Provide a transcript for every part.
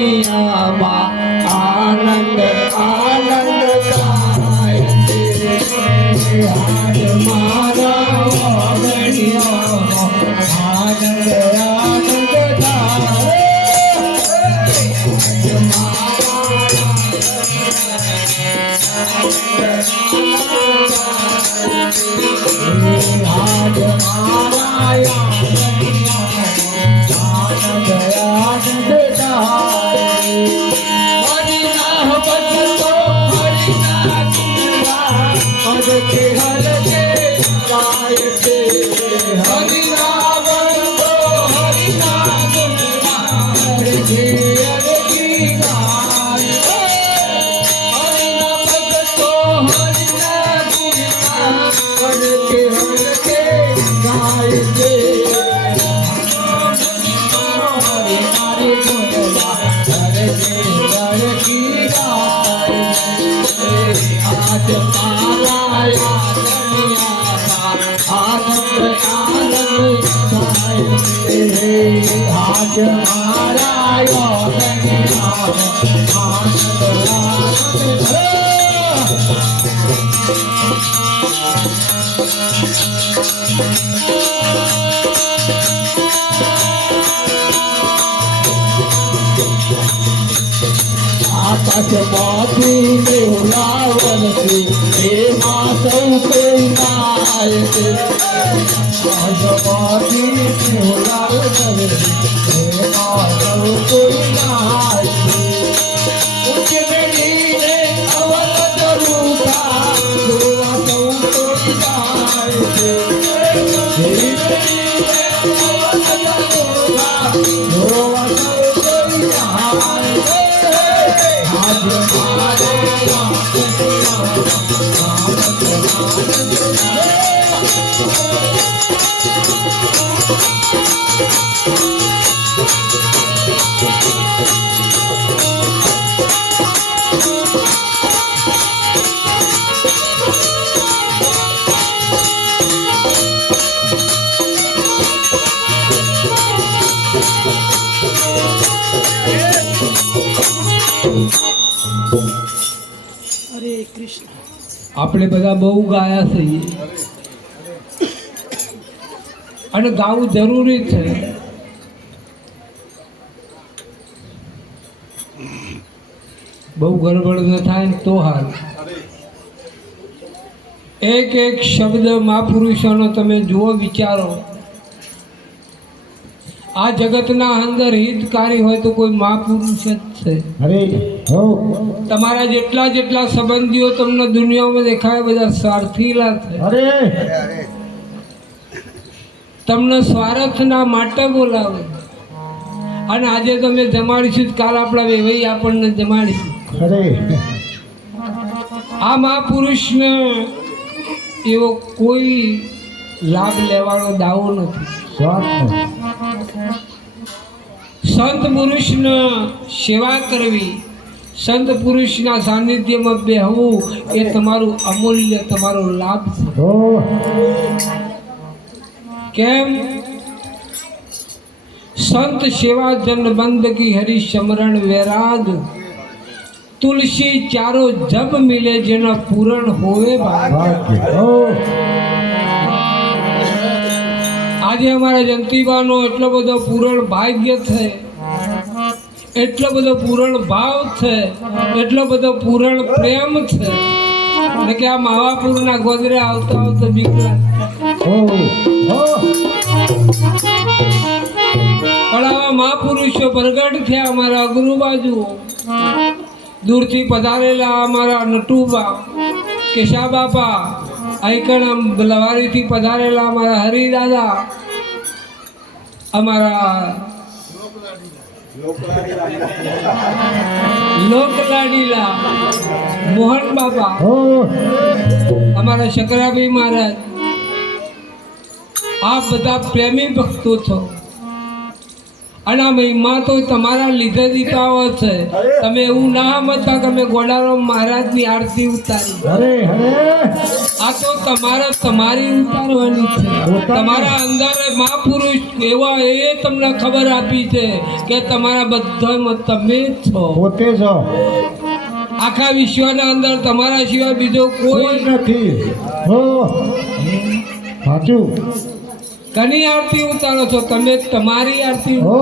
दुनियाમાં આનંદ આનંદ થાય છે આજ મારા વાગડિયામાં આનંદ આનંદ आकाशमाती मेलावन से हे मातौ कोई नाय से आकाशमाती मेलावन से हे मातौ कोई नाय से उच्च मेरी रे अवल दरूता जो मातौ कोई नाय से हे मेरी रे अवल दरूता जो मातौ कोई नाय से આપણે બધા બહુ ગાયા છીએ અને ગાવું જરૂરી છે. બહુ ગડબડ ન થાય ને તો હાલ. એક એક શબ્દ મહાપુરુષોનો તમે જુઓ, વિચારો. આ જગતના અંદર હિતકારી હોય તો કોઈ મહાપુરુષ જ છે. તમારા જેટલા જેટલા સંબંધીઓ તમને દુનિયામાં દેખાય બધા સ્વાર્થીલા છે. તમને સ્વાર્થના માટે બોલાવે. અને આજે તમે જમાડીશું, કાલ આપણા વેવાઈ આપણને જમાડીશું. આ મહાપુરુષને એવો કોઈ લાભ લેવાનો દાવો નથી. સંત પુરુષને સેવા કરવી, સંત પુરુષના સાનિધ્યમાં બેહવું એ તમારું અમૂલ્ય તમારો લાભ છે. કેમ? સંત સેવા જન બંદગી હરિ સમરણ વૈરાગ તુલસી ચારો જબ મિલે જેના પૂરણ હોવે. આજે અમારા જંતીબાનો એટલો બધો પૂરણ ભાગ્ય છે, એટલો બધો પૂરણ ભાવ છે, એટલો બધો પૂરણ પ્રેમ છે કે આ મહાપુરના ગોદરે આવતા આવતા બીકલા. પણ આવા મહાપુરુષો પ્રગટ થયા. અમારા અગ્રુ બાજુ દૂરથી પધારેલા અમારા નટુબા, કેશા બાપા, આઈકણ લવારીથી પધારેલા અમારા હરિદાદા, અમારા લોકલાડીલા મોહન બાપા, અમારા શકરાભાઈ મહારાજ. આપ બધા પ્રેમી ભક્તો છો અને આ મહિમા તો તમારા લીધે દીપાવો છે. તમે એવું ના સમજતા કે અમે ગોડારામ મહારાજની આરતી ઉતારી. અરે અરે આ તો તમારી ઉતારવાની છે. તમારા અંદર મહાપુરુષ એવા એ તમને ખબર આપી છે કે તમારા બધામાં તમે જ છો. પોતે છો. આખા વિશ્વના અંદર તમારા સિવાય બીજો કોઈ કોઈ નથી. હો સાચું. કની આરતી ઉતારો છો તમે? તમારી આરતી. હો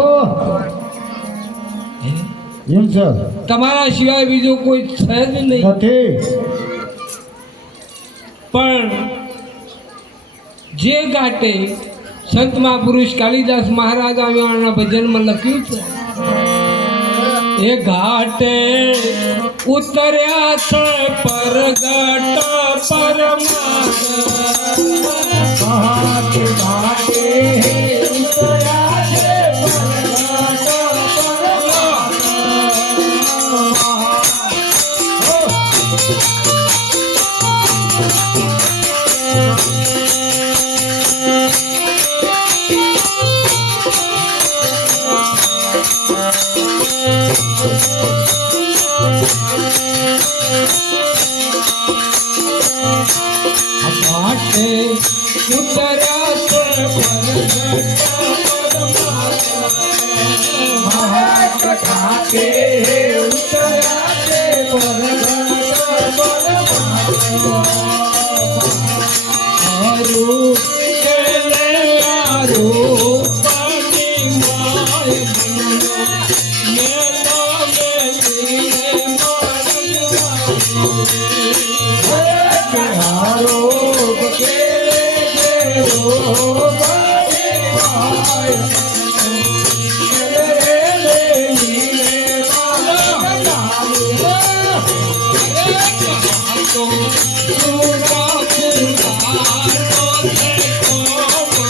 એમ છે. તમારા સિવાય બીજો કોઈ છે જ નહીં. નથી. પણ જે ઘાટે સંત મહાપુરુષ કાલિદાસ મહારાજ આવ્યાના ભજનમાં લખ્યું છે, એ ઘાટે ઉતર્યા છે પરગટ પરમાત્મા. ઘાટે ઘાટે ઉતર્યા છે પરગટ ઘાટે ઉતર્યા છે પરગટ ઘાટે ઉતર્યા છે હારું કેલે હારું પાણી માય મનનો મેલો મેલીને હારો કેલે દેવો બારે ભાઈ કેલે દેવીને માલા તો સુરા પુરાનો છે કોમનો સુરા પુરાનો છે કોમનો મેલો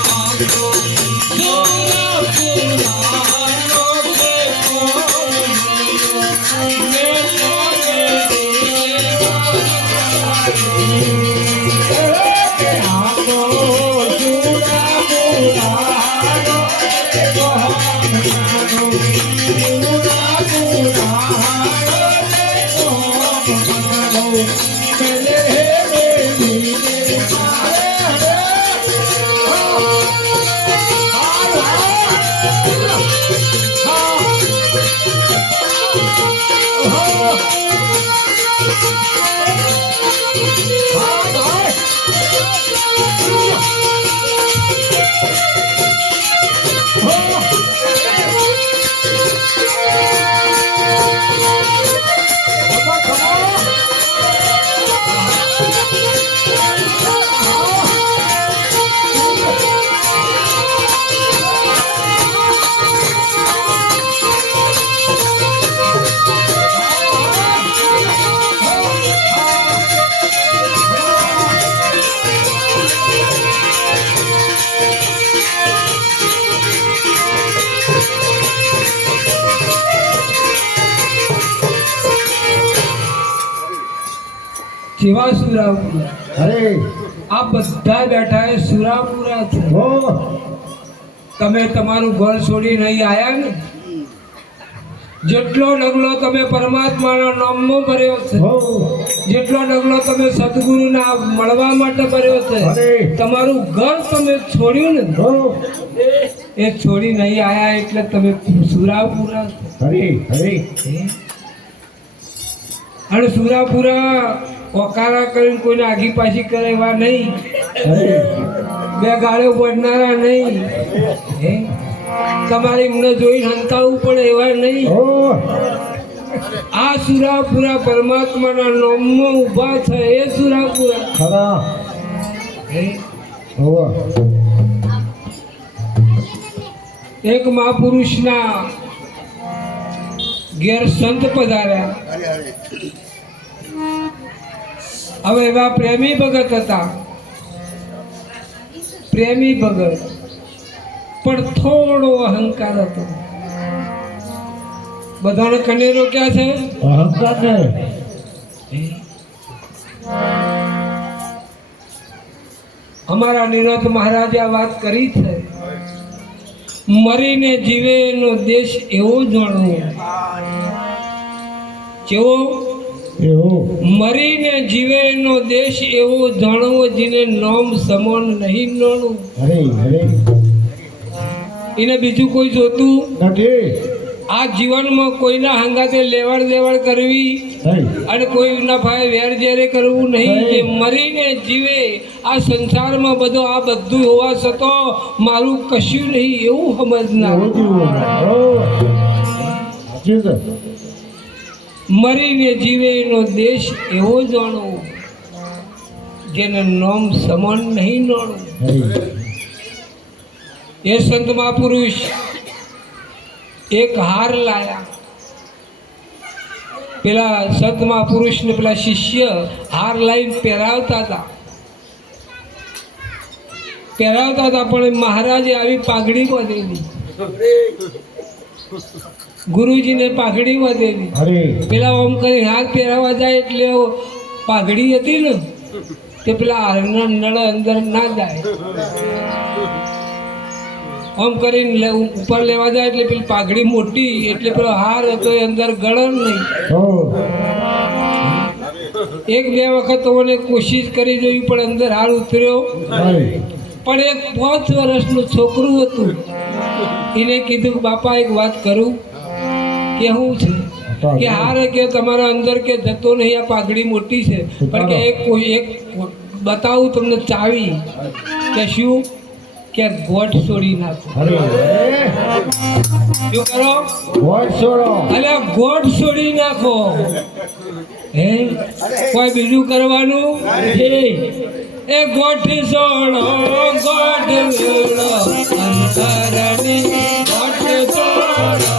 જેવા સુરાપુરા. અરે આ બધા બેઠા એ સુરાપુરા છે. હો તમે તમારું ઘર છોડી નહીં આયા ને. જેટલો ડગલો તમે પરમાત્માના નામમાં ભર્યો છે, હો જેટલો ડગલો તમે સદગુરુના મળવા માટે ભર્યો છે, અરે તમારું ઘર તમે છોડ્યું ને, હો એ છોડી નહીં આયા એટલે તમે સુરાપુરા છો. અરે અરે અને સુરાપુરા ઓકારા કરીને કોઈને આગી પાછી કરે એવા નહીં. અરે બે ગાળો પડનારા નહીં. હે તમારી મને જોઈ હંતાવું પડે એવા નહીં. હો આ સુરાપુરા પરમાત્માના નામમાં ઊભા છે એ સુરાપુરા. ખરા હે હો એક મહાપુરુષના ઘેર સંત પધાર્યા. હવે એવા પ્રેમી ભગત હતા, પ્રેમી ભગત, પણ થોડો અહંકાર હતો. બધાને કનેરો ક્યાં છે? અહંકાર ને અમારા નિરંત મહારાજે આ વાત કરી છે મરીને જીવે એનો દેશ એવો જાણવો કેવો એવું મરીને જીવે એનો દેશ એવો જાણવો જેને નામ સમાન નહીં નાણું હરે હરે એને બીજું કોઈ જોતું નથી આ જીવનમાં કોઈના હંગાતે લેવડ દેવડ કરવી હરે અને કોઈના ભાઈ વેર ઝેરે કરવું નહીં. જે મરીને જીવે આ સંસારમાં બધો આ બધું હોવા છતાં મારું કશું નહીં એવું સમજનાર. એવું જીવવું ઓ સાચું છે મરીને જીવે એનો દેશ એવો જાણવો જેને નામ સમાન નહીં નાણું. હરે એ સંત મહાપુરુષ એક હાર લાયા. પેલા સંત મહાપુરુષને પેલા શિષ્ય હાર લાવીને પહેરાવતા હતા પણ મહારાજે આવી પાઘડી બાંધેલી. ગુરુજીને પાઘડી બાંધેલી. હરે પેલા ઓમ કરી હાર પહેરાવા જાય એટલે પાઘડી હતી ને તે પેલા હારના નળ અંદર ના જાય. આમ કરીને ઉપર લેવા જાય એટલે પેલી પાઘડી મોટી એટલે પેલો હાર હતો એ અંદર ગળણ નહીં. ઓ એક બે વખત તો મને કોશિશ કરી જોઈ પણ અંદર હાર ઉતર્યો. હરે પણ એક 5 વર્ષનું છોકરું હતું. એને કીધું કે બાપા એક વાત કરું કે શું છે કે હાર કે તમારા અંદર કે જતો નહીં આ પાઘડી મોટી છે પણ કે એક બતાવું તમને ચાવી કે શું કે ગોઠ છોડી નાખો. હરે શું કરો વોટ છોડો અલે ગોઠ છોડી નાખો. હે કોઈ બીજું કરવાનું એ ગોઠ છોડો ગોઠ છોડો અંતરની ગોઠ છોડો.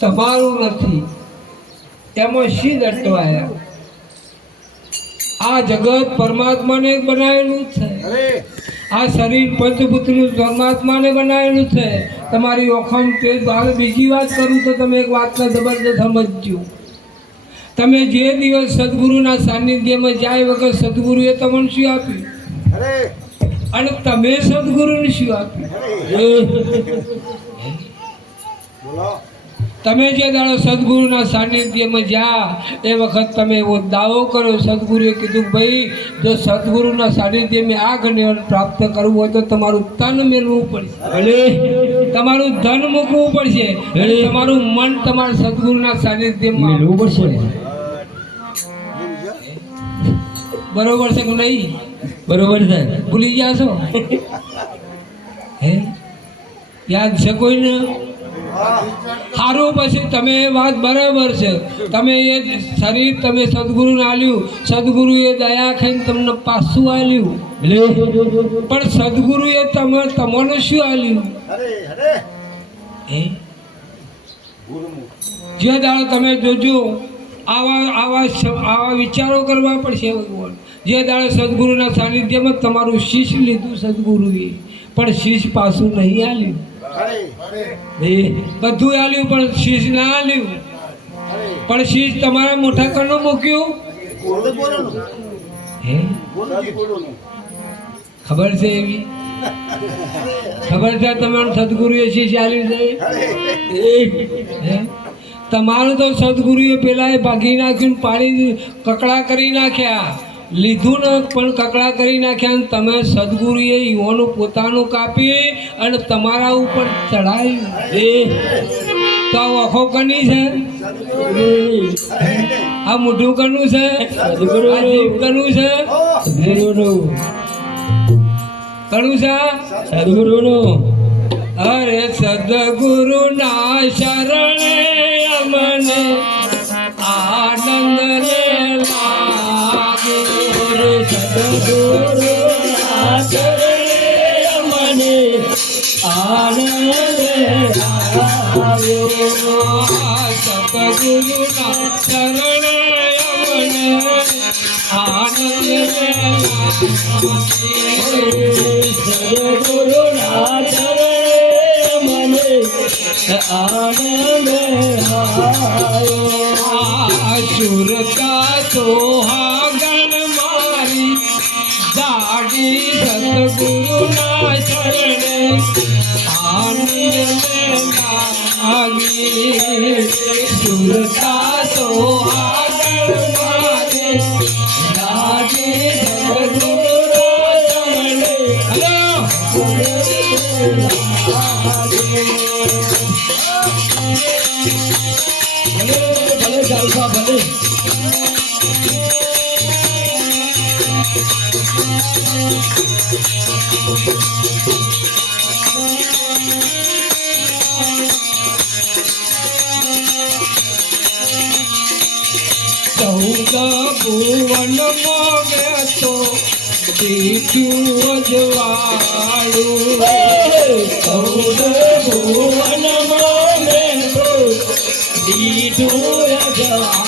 તમારું નથી એમાં શી દટવાયા. આ જગત પરમાત્માને બનાવેલું છે. આ શરીર પંચભૂતનું પરમાત્માને બનાવેલું છે. તમારી ઓખમ તે હાલ બીજી વાત કરું તો તમે એક વાતને જબરદસ્ત સમજજો. તમે જે દિવસ સદગુરુના સાનિધ્યમાં જાય વગર સદગુરુએ તમને શું આપ્યું અને તમે સદગુરુને શું આપ્યું? તમે જે દાડો સદગુરુના સાનિધ્યમાં જા એ વખત તમે એવો દાવો કર્યો, સદગુરુએ કીધું ભાઈ જો સદગુરુના સાનિધ્યમાં આ જ્ઞાન પ્રાપ્ત કરવું હોય તો તમારું તન મેળવવું પડશે, તમારું ધન મૂકવું પડશે, તમારું મન તમારા સદગુરુના સાનિધ્યમાં મેળવવું પડશે. બરોબર છે કે નહીં? બરોબર છે. ભૂલી ગયા છો? હે યાદ છે કોઈને? સારું, પછી તમે વાત બરાબર છે. તમે એ શરીર તમે સદગુરુને આલ્યું, સદગુરુએ દયા ખાઈને તમને પાછું આલ્યું, પણ સદગુરુએ તમને શું આલ્યું? જે દાડો તમે જોજો આવા વિચારો કરવા પડશે. જે દાડે સદગુરુના સાનિધ્યમાં તમારું શીશ લીધું સદગુરુએ, પણ શીશ પાછું નહીં આલ્યું. બધું આલ્યું પણ શીશ ના આલ્યું. પણ શીશ તમારા મોટા કનો મૂક્યું. ખબર છે એવી? ખબર છે તમારું સદગુરુએ શીશ આલી છે? તમારું તો સદગુરુએ પેલા ભાગી નાખ્યું, પાણી કકડા કરી નાખ્યા, લીધું ને પણ કકડા કરી નાખ્યા. અને તમે સદગુરુએ યુવાનું પોતાનું કાપી અને તમારા ઉપર ચડાવ્યું. તો આ વખો કની છે? આ મોઢું કનું છે? આ જીભ કનું છે? સદગુરુનું કનું છે? સદગુરુનું. અરે સદગુરુના શરણે અમને આનંદ રે લાગે. સદગુરુના શરણે અમને આનંદ આવ્યો. સદગુરુના શરણે અમને આનંદ રે લાગે. સદગુરુના આનંદ સુરતા સોહાગણ મારી દાડી સદગુરુના શરણે આનંદ લાગી. સુરતા સોહાગણ મારી દાડી સદગુરુના શરણે ભુવન મોગે તો દીઠું અજવાળું. 14 ભુવન મોગે તો દીઠું અજવાળું.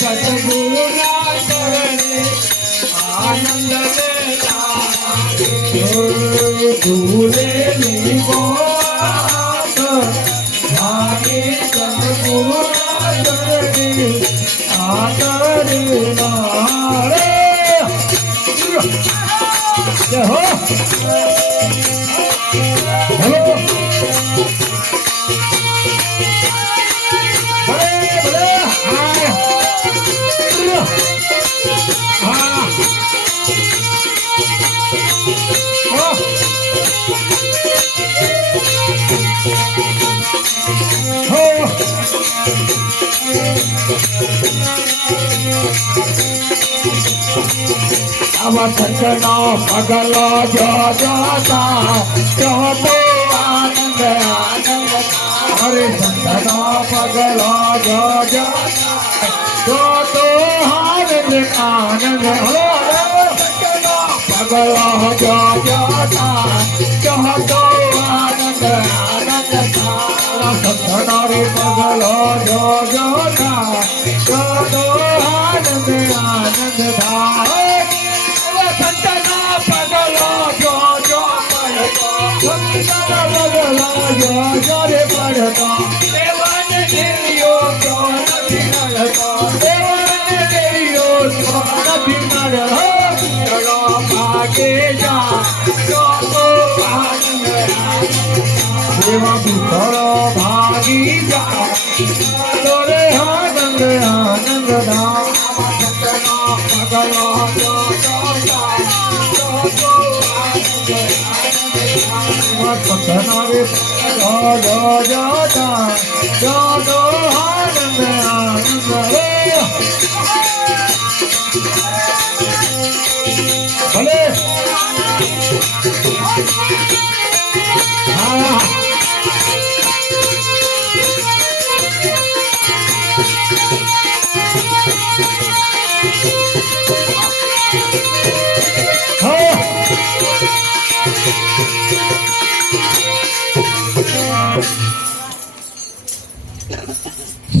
સદગુરુના શરણે આનંદ ભૂલે લીધો ભાગે સદગુરુના શરણે આદર મારે. જય હો. હેલો સજ્જનો પગલો જો જોતા તો આનંદ આનંદ. હરે સજ્જનો પગલો જો જોતા તો હાર ને આનંદ હો પગલો જો જો થાય તો આનંદ આનંદ થાય સતનો રે પગલો જો જો થાય તો આનંદ આનંદ થાય સંતના પગલો જો જો પડતો સંતના પગલો જો જો રે પડતો દેવન દેવીઓ તો નથી નડતો દેવન દેવીઓ તો નથી નડતો ચલો ભાગે જા તો આનંદ દેવા ભૂતળો ભાગી જા તો રે આનંદ આનંદ ધા પગલો જો જો પતના રે જો જો જો જો જો આનંદ આનંદ રે ભલે હા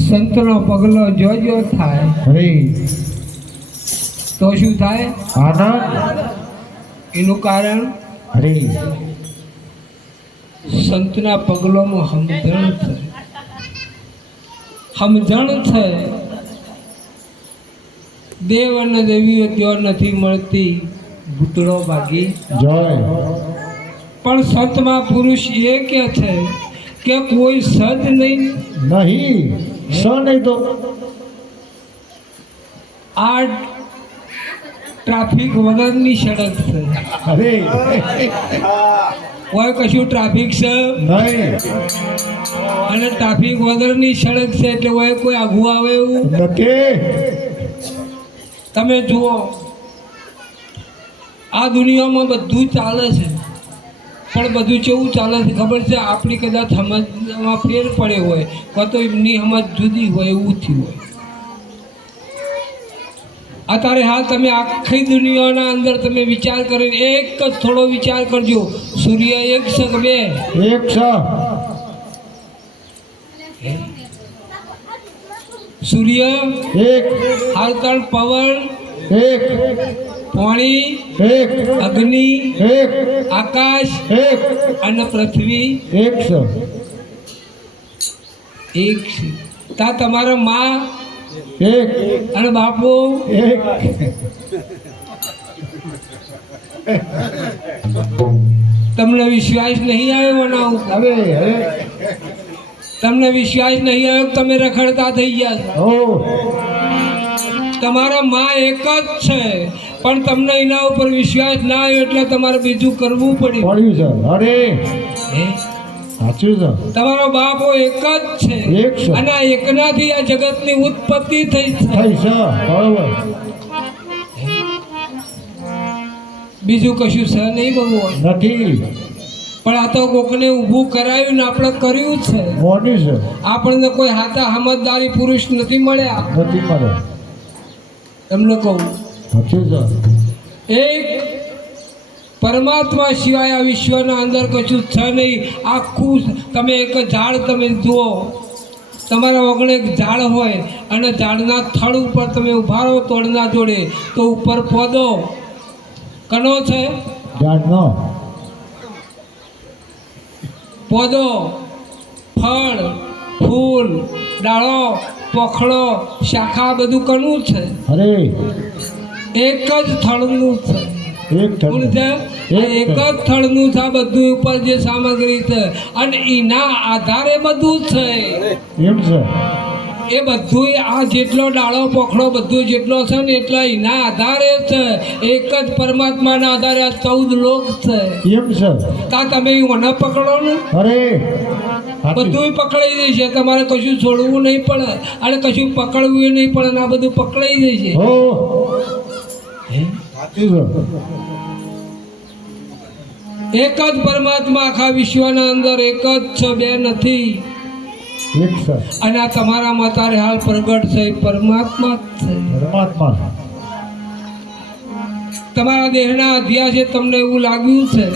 સંતનો પગલો જો જો થાય હરે તો શું થાય? આનંદ એનું કારણ હરે સંતના પગલોમાં સમજણ છે. સમજણ છે. દેવ અને દેવીઓ ત્યાં નથી મળતી, ભૂતળો ભાગી જય પણ સંતમાં પુરુષ એ કે છે કે કોઈ સજ નહીં. નહીં સ નહીં તો આ ટ્રાફિક વગરની સડક છે. અરે કોઈ કશું ટ્રાફિક છે નહીં અને ટ્રાફિક વગરની સડક છે એટલે કોઈ કોઈ આઘું આવે એવું નથી તમે જુઓ. આ દુનિયામાં બધું ચાલે છે પણ બધું કેવું ચાલે છે ખબર છે? આપણી કદાચ સમજમાં ફેર પડે હોય કાં તો એમની સમજ જુદી હોય એવું થયું હોય. અત્યારે હાલ તમે આખી દુનિયાના અંદર તમે વિચાર કરીને એક જ થોડો વિચાર કરજો. સૂર્ય એક છે કે બે? એક છ સૂર્ય એક હાલ ત્રણ પવન, એક પાણી, એક અગ્નિ, એક આકાશ એક અને પૃથ્વી એક છ એક છે. તા તમારા માં એક અને બાપુ એક તમને વિશ્વાસ નહીં આવ્યો એના ઉપર? હવે હવે તમને વિશ્વાસ નહીં આવ્યો કે તમે રખડતા થઈ ગયા છો? હો તમારા માં એક જ છે પણ તમને એના ઉપર વિશ્વાસ ના આવ્યો એટલે તમારે બીજું કરવું પડ્યું. પડ્યું છે અરે હે? સાચું છે તમારો બાપો એક જ છે એક છે. અને આ એકનાથી આ જગતની ઉત્પત્તિ થઈ છે. થઈ છે બરોબર બીજું કશું છે નહીં ભગવાન. નથી પણ આ તો કોકને ઊભું કરાયું ને આપણે કર્યું છે. મોટી છે આપણને કોઈ હાથા સમજદારી પુરુષ નથી મળ્યા. નથી મળે એમને કહું સાચું છે એક પરમાત્મા સિવાય આ વિશ્વના અંદર કશું છે નહીં. આખું તમે એક ઝાડ તમે જુઓ, તમારા વગણે એક ઝાડ હોય અને ઝાડના થડ ઉપર તમે ઊભા રહો તોડના જોડે તો ઉપર પોદો કનો છે? ઝાડનો પોદો, ફળ, ફૂલ, ડાળો, પોખડો, શાખા બધું કનું છે? અરે એક જ થડનું છે. એક કોણ છે? એક જ થડનું છે. આ બધું ઉપર જે સામગ્રી છે અને એના આધારે બધું છે. એમ છે એ બધું આ જેટલો ડાળો પોખડો બધું જેટલો છે ને એટલા એના આધારે છે. એક જ પરમાત્માના આધારે આ 14 લોક છે. એમ છે તા તમે મને પકડો ને અરે સાચું બધું પકડાઈ જશે. તમારે કશું છોડવું નહીં પડે અને કશું પકડવું નહીં પડે ને આ બધું પકડાઈ જશે. હો સાચું છે એક જ પરમાત્મા આખા વિશ્વના અંદર એક જ છે, બે નથી. એક છે અને આ તમારામાં તારે હાલ પ્રગટ છે એ પરમાત્મા જ છે. પરમાત્મા છે. તમારા દેહના અધ્યાસે તમને એવું લાગ્યું છે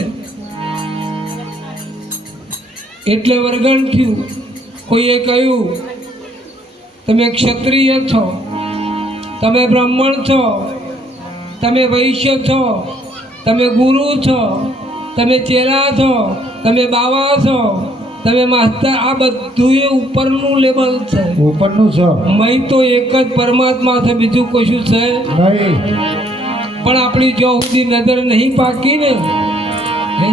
એટલે વર્ગણ થયું. કોઈએ કહ્યું તમે ક્ષત્રિય છો, તમે બ્રાહ્મણ છો, તમે વૈશ્ય છો, તમે ગુરુ છો, તમે ચેલા છો, તમે બાવા છો, તમે માસ્તર. આ બધું એ ઉપરનું લેવલ છે. ઉપરનું છે મય તો એક જ પરમાત્મા છે, બીજું કશું છે નહીં. પણ આપણી જો સુધી નજર નહીં પાકી ને હે?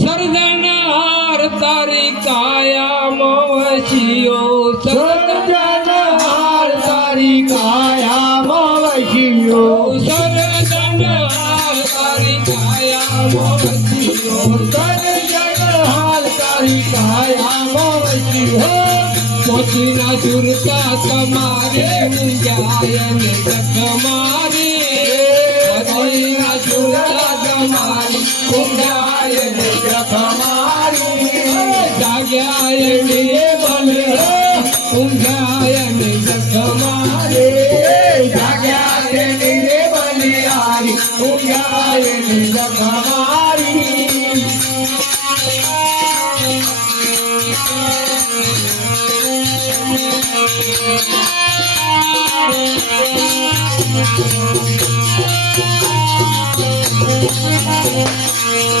સર્જનહાર તારી કાયામાં વસ્યો, સર્જનહાર તારી કાયામાં વસ્યો, સર્જનહાર તારી કાયામાં વસ્યો, સર્જનહાર તારી કાયામાં વસ્યો. પોતીના સુરતા તમારે ઊંઘાય ને તમારી, પોતીના સુરતા તમારી ઊંઘાય ને તમારી, જાગ્યાય ને બને ઊંઘાય ને તમારી, જાગ્યાય ને બલિયારી ઊંઘાય ને તમારી.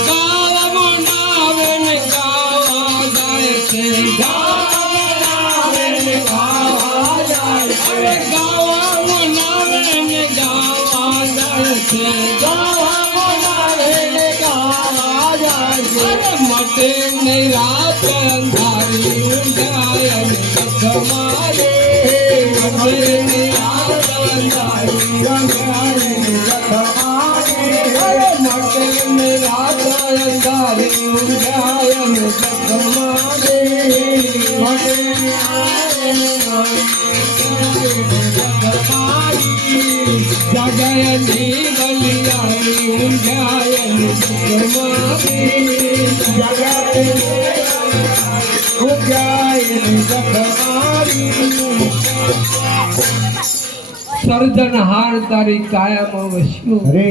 ગાવામાં નાવે ને ગાવા જાય છે, ગાવામાં નાવે ને ગાવા જાય છે, ગાવામાં નાવે ને ગાવા જાય છે, ગાવામાં નાવે ને ગાવા જાય છે. મટે નહીં રાત અંધારી ઊંઘાય ને તમારે, મટે નહીં રાત અંધારી ઊંઘાય ને તમારે, મટે નહીં રાત અંધારી ઊંઘાય ને તમારે, મટે જાગાય ની બલિયારી ઊંઘાય ને તમારે, જાગાય ઊંઘાય ને તમારી. સર્જનહાર તારી કાયામાં વસ્યું, અરે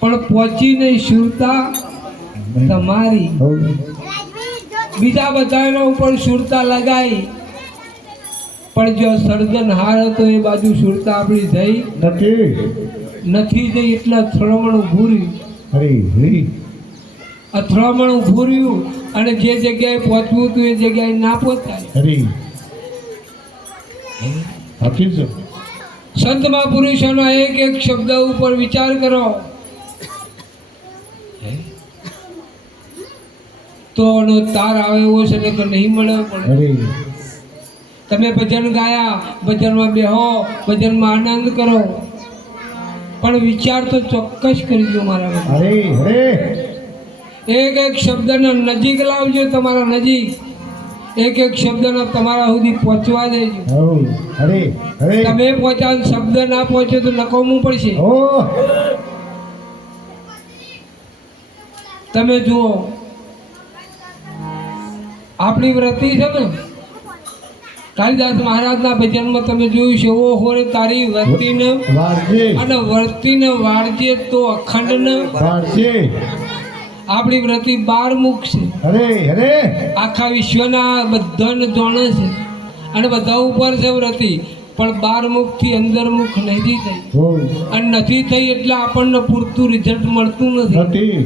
પણ પહોંચી નહીં સુરતા તમારી. બીજા બધાના ઉપર સુરતા લગાઈ, પણ જો સર્જનહાર હતો એ બાજુ સુરતા આપણી થઈ નથી. નથી જઈ. એટલે અથડામણ ઊભું રહ્યું, અરે હરી અથડામણ ઊભું રહ્યું, અને જે જગ્યાએ પહોંચવું હતું એ જગ્યાએ ના પહોંચાય. હરી હાથી છે. સંત મહાપુરુષોના એક એક શબ્દ ઉપર વિચાર કરો તો એનો તાર આવે એવો છે ને કે નહીં મળે પડે. અરે તમે ભજન ગાયા, ભજનમાં બેહો, ભજનમાં આનંદ કરો, પણ વિચાર તો ચોક્કસ કરજો મારા બધા. અરે અરે એક એક શબ્દને નજીક લાવજો, તમારા નજીક. એક એક શબ્દને તમારા સુધી પહોંચવા દેજો. હઉ અરે અરે તમે પહોંચ્યા ને શબ્દ ના પહોંચે તો નકામું પડશે. ઓ તમે જુઓ આપણી વ્રતિ છે ને, કાલિદાસ મહારાજના ભજનમાં તમે જોયું છે, ઓ હોરે તારી વર્તીને વારજે અને વર્તીને વાળજે તો અખંડને. વારજે. આપણી વ્રતિ 12 મુખ છે, અરે અરે આખા વિશ્વના બધાને જાણે છે, અને બધા ઉપર છે વ્રતિ, પણ 12 મુખથી અંદર મુખ નથી થઈ. હો અને નથી થઈ એટલે આપણને પૂરતું રિઝલ્ટ મળતું નથી. નથી.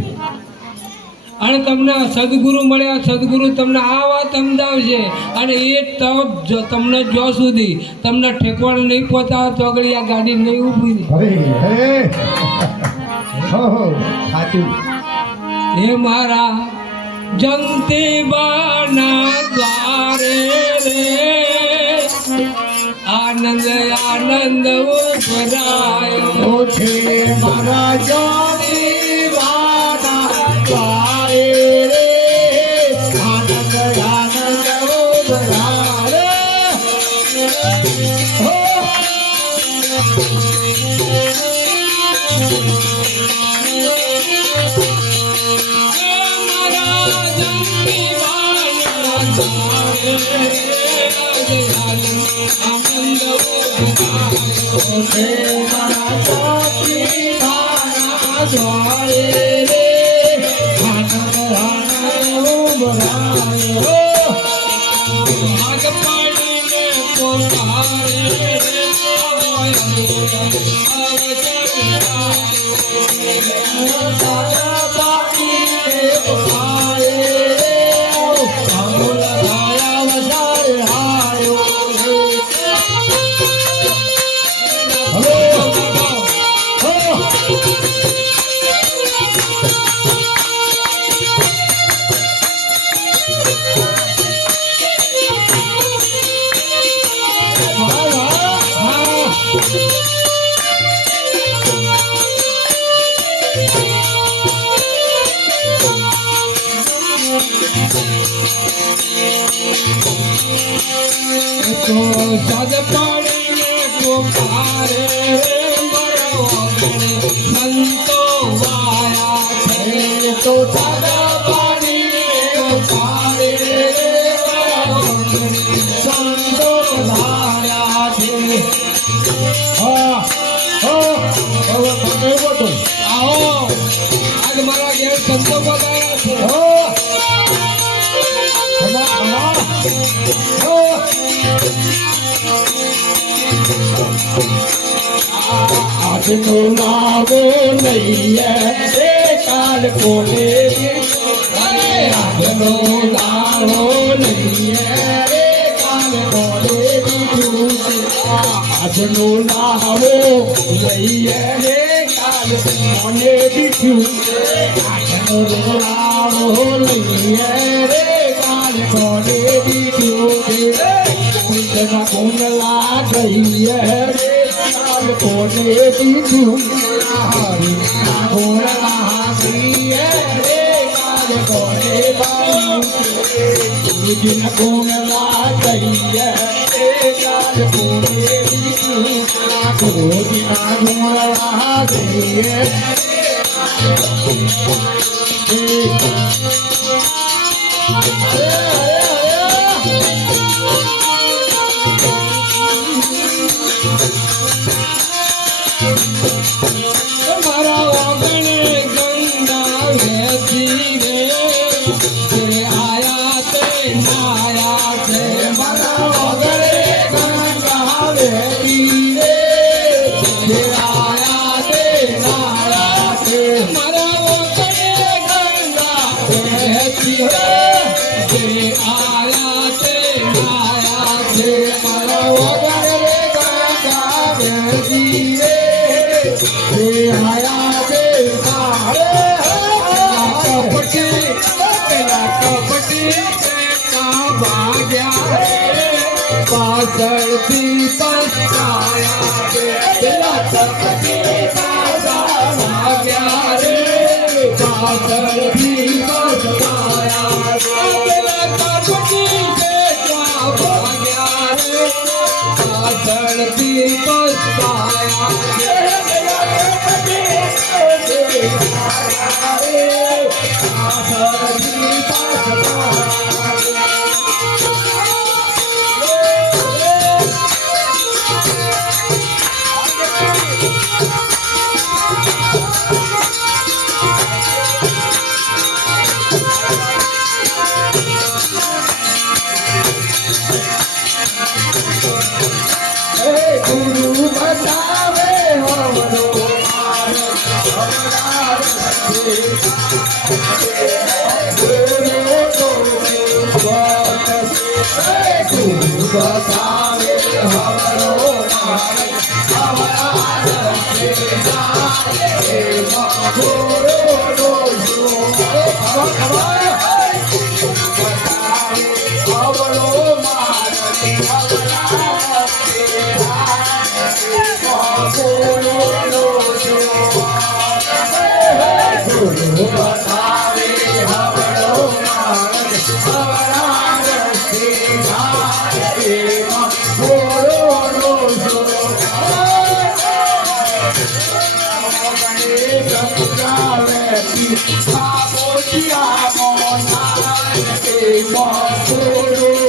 અને તમને સદગુરુ મળ્યા, સદગુરુ તમને આ વાત સમજાવશે, અને એ તપ તમને જો સુધી તમને ઠેકવાણ નહીં પહોંચાડે તો આગળ આ ગાડી નહીં ઊભી રહે. અરે અરે હો હો સાચું. હે મારા જંતી બાના દ્વારે રે, આનંદ આનંદ ઉપરાયો છે મારા જોડી વાના દ્વારે રે, આનંદ આનંદ ઉભરારે. હો હે મારા જંતી બાના દ્વારે આનંદ ઉભરાયો હે મારા ચોકી મારા દ્વારે રે આનંદ ઉભરાયો ભાગ પાડીને પોકારે તો સાદ પાડીને પોકારે સંતો વાયા છે તો સાદા પાડીને પોકારે સંતો ધાર્યા છે હા હવે મને બોલો આવો આજ મારા ઘેર સંતો બોલાયા છે આજનો લાવો લઈએ રે કાલ કોને આજનો લાવો લઈએ રે કાલ કોને આજનો લાવો લઈએ રે કાલ કોને દીધું આજનો લાવો લઈએ રે કાલ કોને દીધું કોઈના કોનલા ગઈએ રે કાલ કોને દીધું કોનલા ગઈએ રે કાલ કોને બાયું ગુરુજીના કોનલા ગઈએ રે કાલ કોને દીધું ગુરુજીના કોનલા ગઈએ મારા ઓગણે ગંગા વહેતી રે આયા તે નાયા છે મારા વગરે ગંગા વહેતી રે આયા તે નાયા છે મારા ઓગણે ગંગા વહેતી રે આયા તે નાયા છે મારા વગરે ગંગા વહેતી રે આયા તે કપટી પેલા કપટી ભાગ્યા પાછળથી પછાયા પેલા કપટી ભાગ્યા રે પાછળથી પછાયા પેલા કપટી ભાગ્યા રે પાછળથી પછાયા ગુરુ બતાવે હમરો ગુરુ બતાવે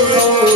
Hallelujah.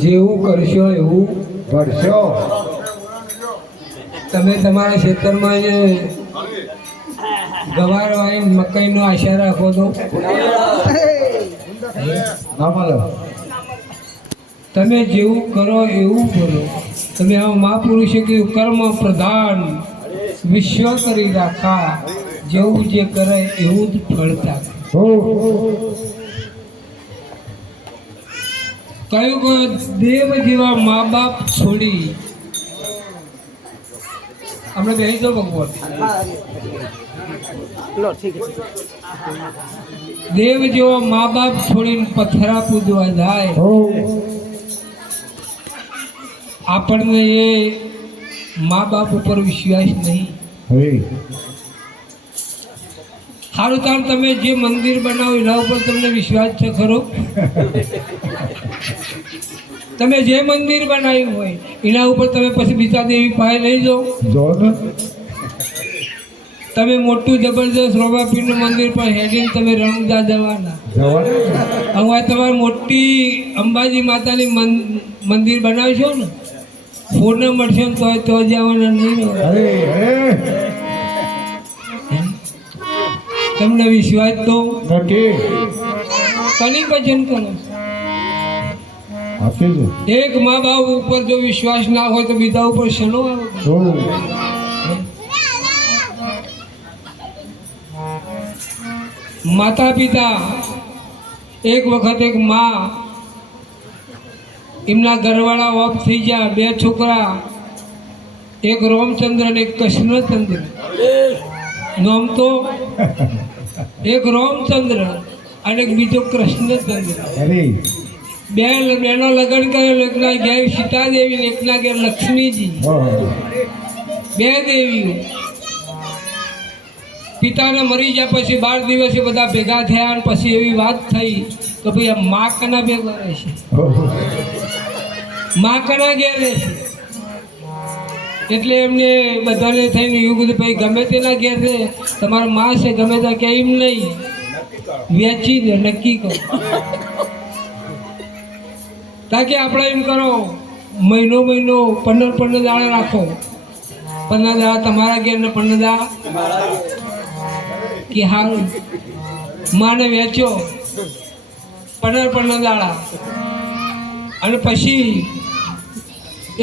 જેવું કરશો એવું કરશો. તમે તમારા ખેતરમાં જે ગવાર વાવીને મકાઈનો આશા રાખો તો ના મળે. તમે જેવું કરો એવું બોલો. તમે આ મહાપુરુષે કીધું કર્મ પ્રધાન વિશ્વ કરી રાખા, જેવું જે કરે એવું જ ફળતા. કયું કયું દેવ જેવા મા બાપ છોડી આપણે બેસી તો ભગવાન દેવ જેવા મા બાપ છોડીને પથરા પૂજવા જાય. આપણને એ મા બાપ ઉપર વિશ્વાસ નહીં. સારું તાર તમે જે મંદિર બનાવો એના ઉપર તમને વિશ્વાસ છે ખરો? તમે જે મંદિર બનાવ્યું હોય એના ઉપર તમે પછી બીજા દેવી પાસે લઈ જાઓ. તમે મોટું જબરદસ્ત રોમાપીરનું મંદિર પર હેડીને તમે રણુજા જવાના. હવે તમારે મોટી અંબાજી માતાની મંદિર બનાવશો ને, ફોને મળશે ને તો જવાના નહીં. તમને વિશ્વાસ તો કની ભજન કરો. એક મા બાપ ઉપર જો વિશ્વાસ ના હોય તો બીજા ઉપર શેનો આવે? માતા પિતા એક વખત એક માં એમના ઘરવાળા ઓફ થઈ ગયા, 2 છોકરા, એક રામચંદ્ર અને એક કૃષ્ણચંદ્ર. નામ તો એક રામચંદ્ર અને એક બીજો કૃષ્ણચંદ્ર. અરે બેનો લગ્ન કરેલો, એકના ઘેર સીતાદેવી ને એકના ઘેર લક્ષ્મીજી, ઓહો. 2 દેવીઓ. પિતાને મરી ગયા પછી 12 દિવસે બધા ભેગા થયા અને પછી એવી વાત થઈ કે ભાઈ આ મા કના ભેગા રહેશે, ઓહો. મા કના ઘેર રહેશે. એટલે એમને બધાને થઈને એવું કીધું ભાઈ ગમે તેના ઘેર રહે, તમારા મા છે ગમે ત્યાં કે એમ નહીં, વેચીને નક્કી કરો. તાકે આપણે એમ કરો મહિનો 15 દાડા રાખો, 15 દાડા તમારા ઘેર ને 15 દાડા કે હારું માને વેચો 15 દાડા. અને પછી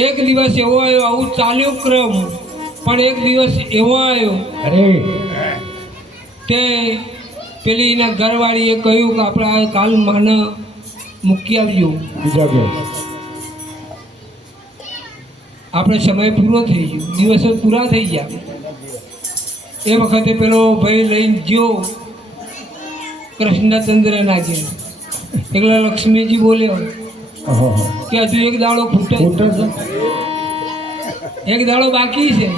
એક દિવસ એવો આવ્યો, આવું ચાલ્યું ક્રમ, પણ એક દિવસ એવો આવ્યો અરે તે પેલી એના ઘરવાળીએ કહ્યું કે આપણે આ કાલ માને મૂકી આવજો, બીજા કે આપણે સમય પૂરો થઈ ગયો, દિવસો પૂરા થઈ ગયા. એ વખતે પેલો ભાઈ લઈને ગયો કૃષ્ણચંદ્ર નાખી, એટલે લક્ષ્મીજી બોલ્યો ઓહો. કે હજુ એક દાડો ખૂટે, ખૂટે છે? એક દાડો બાકી છે.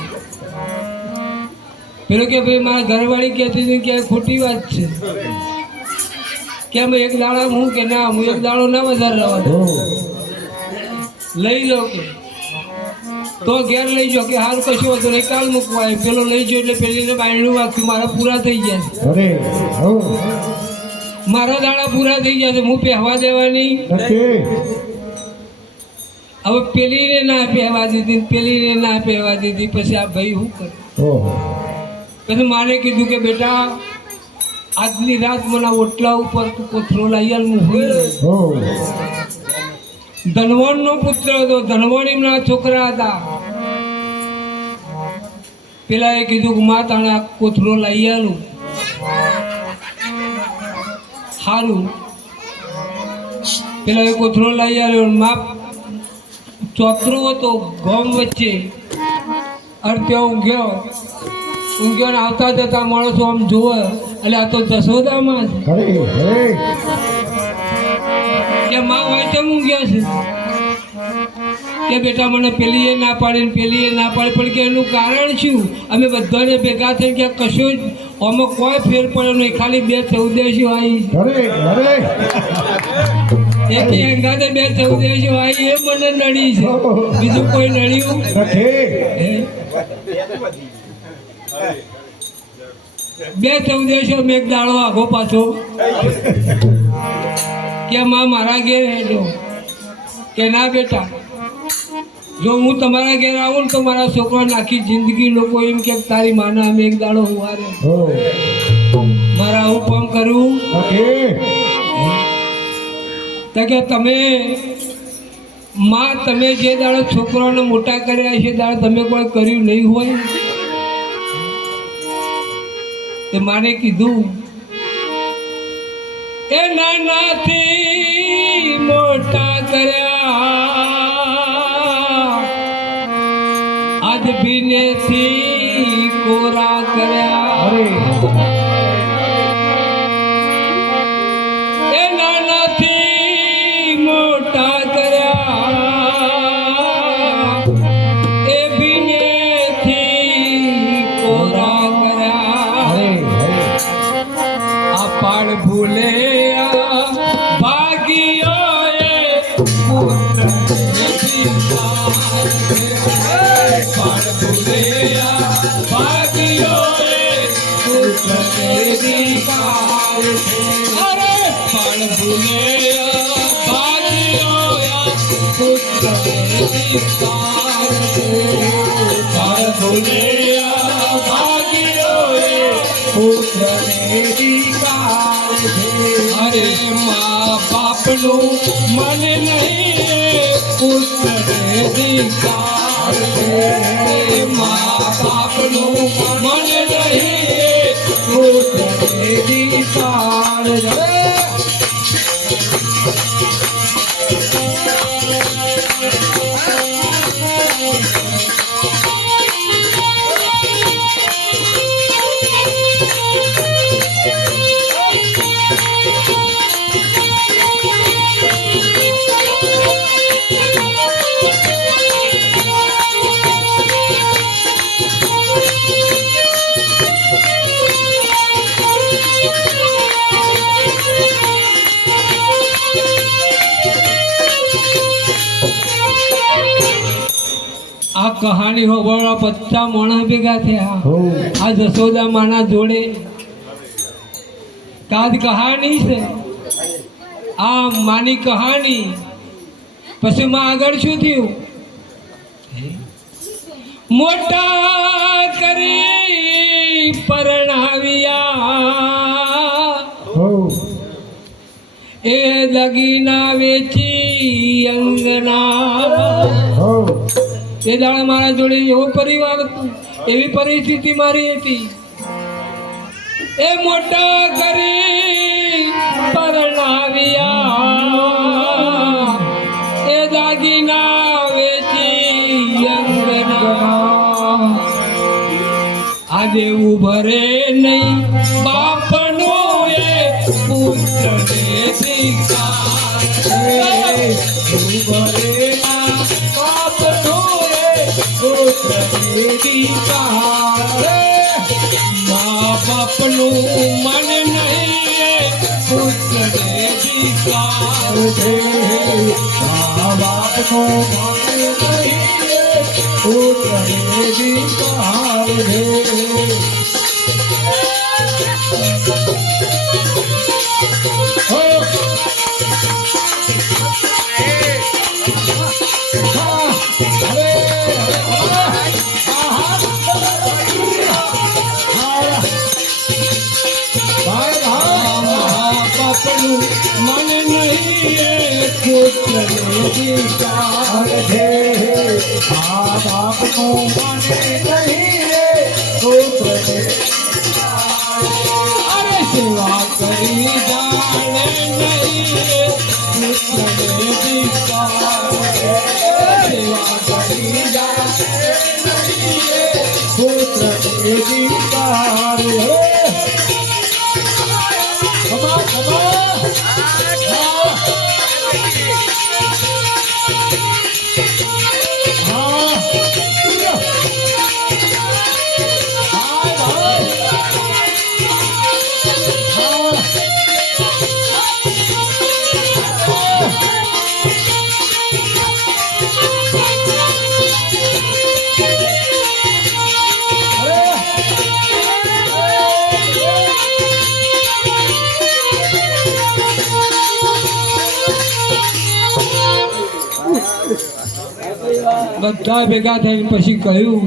પેલો કે ભાઈ મારા ઘરવાળી કહેતી હતી કે આ ખોટી વાત છે, કે અમે એક દાડા હું કે ના, હું એક દાડો ના વધારે રહેવા દઉં, ઓહો. લઈ લો કે તો ઘેર લઈ જાઓ કે હાલ કશું હતું નહીં, કાલ મૂકવા આવ્યું. પેલો લઈ જાઓ એટલે પેલીને બાયણું વાગ્યું, મારા પૂરા થઈ ગયા છે, અરે હો. મારા દાડા પૂરા થઈ ગયા છે, હું પહેવા દેવાની. નક્કી. હવે પેલીને ના પહેવા દીધી, પેલીને ના પહેવા દીધી. પછી આ ભાઈ શું કરે? ઓહો. પછી માને કીધું કે બેટા આજની રાત મને ઓટલા ઉપર તું કોથરો લઈ આલ, હું હોઈ લઈશ. ઓહો. ધનવાનનો પુત્ર હતો, ધનવાન એમના છોકરા હતા. પેલા એ કીધું કે મા તાણે આ કોથરો લઈ આલું, સારું. પેલા એ કોથરો લઈ આવ્યો, મા ચોતરો હતો ગોમ વચ્ચે, અરે ત્યાં ઊંઘ્યો ને આવતા જતા માણસો આમ જોવે એટલે આ તો જશોદામાં છે અરે અરે કે માં હોય તો ઊંઘ્યા છે. કે બેટા મને પેલી એ ના પાડી ને પેલી એ ના પાડી, પણ કે એનું કારણ શું? અમે બધાને ભેગા થઈ કે કશું જ આમાં કોઈ ફેર પડ્યો નહીં, ખાલી 2 ચૌદેશીઓ આવી છે. અરે અરે એક અંગાતે 2 ચૌદેશીઓ આવી, એ મને નડી છે, બીજું કોઈ નડ્યું નક્કી. હે? 2 ચૌદેશીઓ મેં એક દાડો આગો પાછો કે માં મારા ઘેર હેડો, કે ના બેટા જો હું તમારા ઘેર આવું ને તો મારા છોકરાને આખી જિંદગી લોકો એમ કે તારી માને અમે એક દાડો હુવારે, ઓહો. મારા આવું કામ કરવું. નક્કી. તો કે તમે માં તમે જે દાડો છોકરાઓને મોટા કર્યા છે દાડો તમે કોઈ કર્યું નહીં હોય. તે માને કીધું એ નાનાથી મોટા કર્યા, આજ ભીનેથી કોરા કર્યા. અરે એ નાનાથી મોટા કર્યા, એ ભીનેથી કોરા કર્યા. અરે આ પાડ ભૂલે ભાગ્યો એ પુત્ર પાડ ભૂલે ભાગ્યો એ પુત્ર અરે પાડ ભૂલે ભાગ્યો પુત્ર પાડ ભૂલે ભાગ્યો એ પુત્ર અરે મા બાપનું મન નહીં પુત્ર મા બાપનું મન નહીં પુત્રને દીપાળ રે. આ કહાની હોવાળા 50 મોણા ભેગા થયા હો આ જશોદા માના જોડે. તાજ કહાની છે આ માની કહાની. પછી માં આગળ શું થયું? મોટા કરી પરણાવ્યા હો એ દગીના વેચી અંગના. હો એ દાડે મારા જોડે એવો પરિવાર હતો, એવી પરિસ્થિતિ મારી હતી. એ મોટા કરી પરણાવ્યા એ દાગીના વેચી અંગના. આજે ઉભરે નહીં બાપનો એ પુત્રને ધિક્કાર. ઉભરે ના બાપનો એ પુત્રને ધિક્કાર. મા બાપનું મન નહીં એ પુત્રને ધિક્કાર. મા બાપનો મન નહીં પુત્રને દીપાળ રે. હો હા અરે બાપનું મન નહીં એ પુત્રને ધિક્કાર. મા બાપનો મન નહીં રે પુત્રને. અરે સેવા કરી જાણે નહીં એ પુત્રને ધિક્કાર. સેવા કરી જાણે નહીં એ પુત્રને દીપાળ રે. ખમા ખમા બધા ભેગા થઈને પછી કહ્યું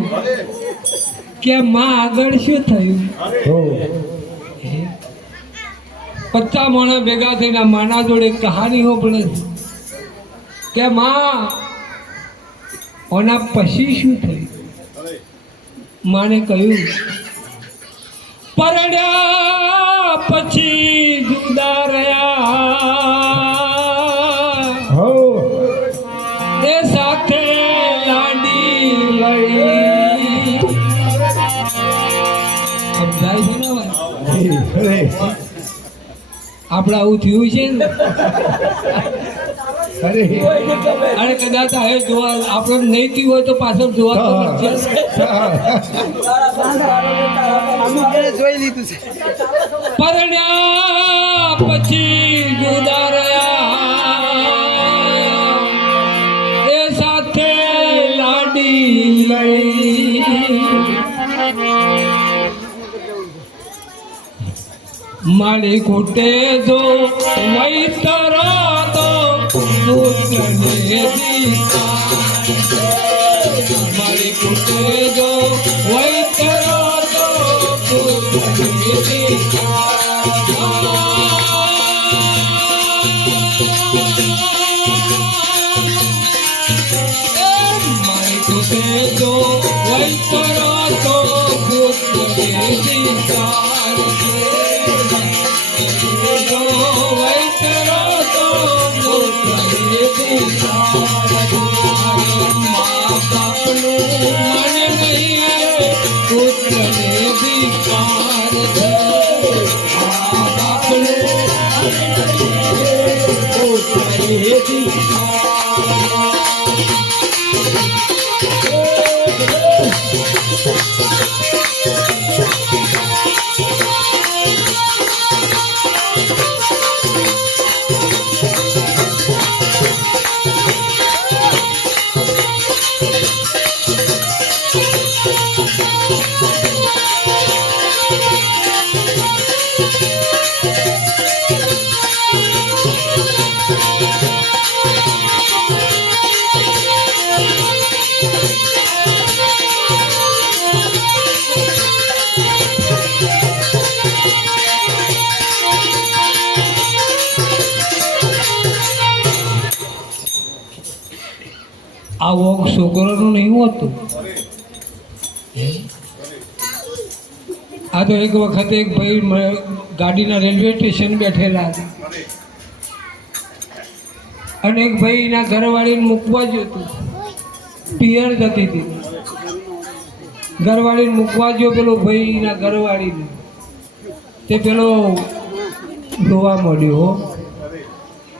કે માં આગળ શું થયું? હો 50 માણસ ભેગા થઈને માના જોડે કહાની હોભળે કે માં ઓના પછી શું થયું? માને કહ્યું પરણ્યા પછી જુદા રહ્યા હો એ સાથે લાડી લડી. સમજાય છે ને ભાઈ? અરે આપણે આવું થયું છે ને. અરે અરે કદાચ હવે જોવા આપણે નહીં થયું હોય તો પાછળ જોવા તો મળશે. જોઈ લીધું છે. પરણ્યા પછી જુદા રહ્યા એ સાથે લાડી લડી. માળી કુટે જો વૈતરા તો પુત્રને દીકાર. માળી કુટે જો વૈતરા તો પુત્રને દીકાર. માળી જો વૈતરો તો પુત્રને દીકાર છે જો વૈતરો તો પુત્રને દીકાર છે મા બાપનું મન નહીં આવે પુત્રને દીકાર છે મા બાપનું પુત્રને દીકાર આ વોક છોકરાનું નહીં હોતું. આ તો એક વખતે એક ભાઈ ગાડીના રેલવે સ્ટેશન બેઠેલા હતા અને એક ભાઈ એના ઘરવાળીને મૂકવા જ હતું. પિયર જતી હતી, ઘરવાળીને મૂકવા જો પેલો ભાઈ એના ઘરવાળીને તે પેલો રોવા મળ્યો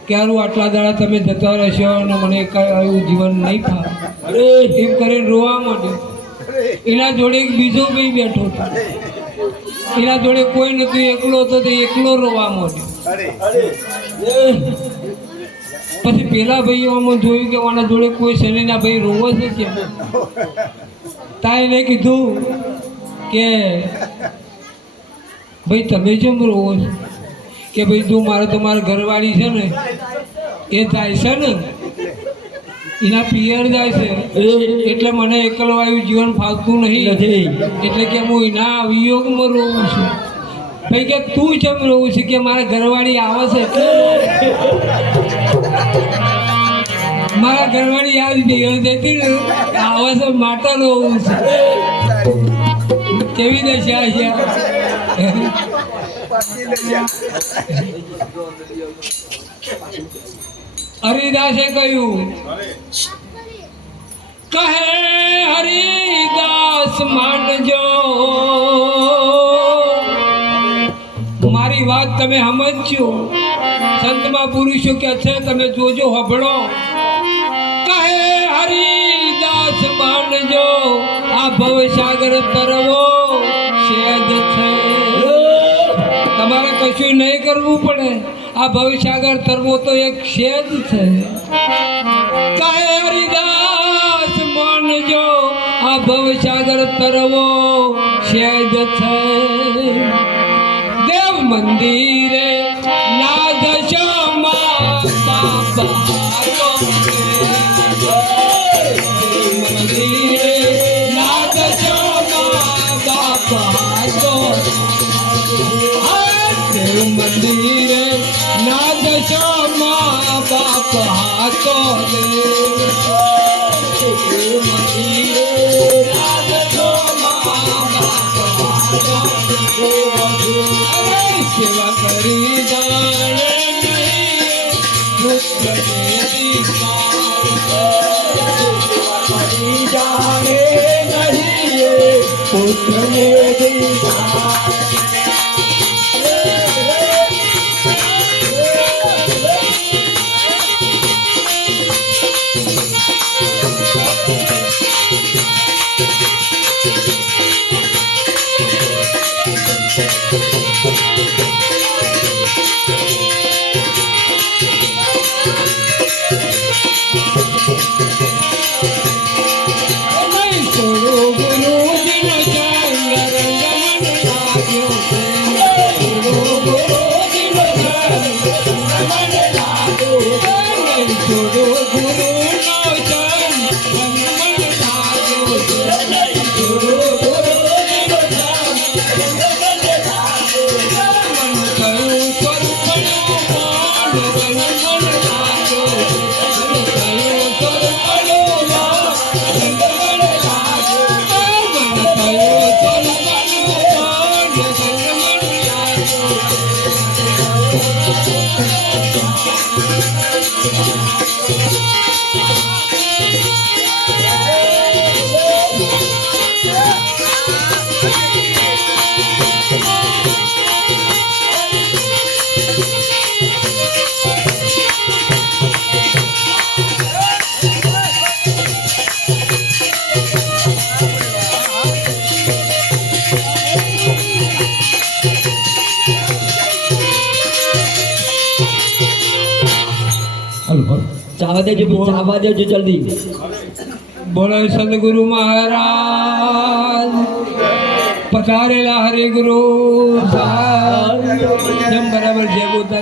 કે હારું આટલા દાડા તમે જતા રહેશો અને મને એવું જીવન નહીં થાય એમ કરીને રોવા માંડ્યો. એના જોડે એક બીજો ભાઈ બેઠો હતો, એના જોડે કોઈ નતું, એકલો હતો તો એકલો રોવા માંડ્યો. પછી પેલા ભાઈઓ આમાં જોયું કે આના જોડે કોઈ શનિના ભાઈ રોવો છે કેમ. તા એને કીધું કે ભાઈ તમે કેમ રોવો છો? કે ભાઈ તું મારે તો મારા ઘરવાળી છે ને એ જાય છે ને એના પિયર જાય છે એટલે મને એકલવાયું જીવન ફાવતું નહીં એટલે કે હું એના વિયોગમાં રોવું છું. ભાઈ કે તું કેમ રોવું છે? કે મારા ઘરવાળી આવે છે એટલે મારા ઘરવાળી આજ ભેગા જતી ને આવે છે માટે રોવું છે. કેવી દશા છે? હરિદાસે કહ્યું, કહે હરિદાસ માનજો મારી વાત તમે સમજજો. સંતમાં પુરુષો કે છે તમે જોજો હબળો. કહે હરિદાસ માનજો આ ભવસાગર તરવો સેજ છે. તમારે કશું નહીં કરવું પડે, આ ભવસાગર તરવો તો એક સેજ છે. કહે હરિદાસ માનજો આ ભવસાગર તરવો સેજ છે. દેવ મંદિરે નાદ શ્યામા બાપા મંદિરે નાદ શ્યામા બાપા મંદિરે નાદ શ્યામા બાપા તો મંદિરે નાદ શ્યામા બાપા સેવા કરી જાણે નહીં પુત્રને કરી જાણે નહીં પુત્રને ચાવા દેજો જલ્દી. બોલો સદગુરુ મહારાજ પધારેલા હરે ગુરુ સાહેબ. જેમ બરાબર જે બોલતા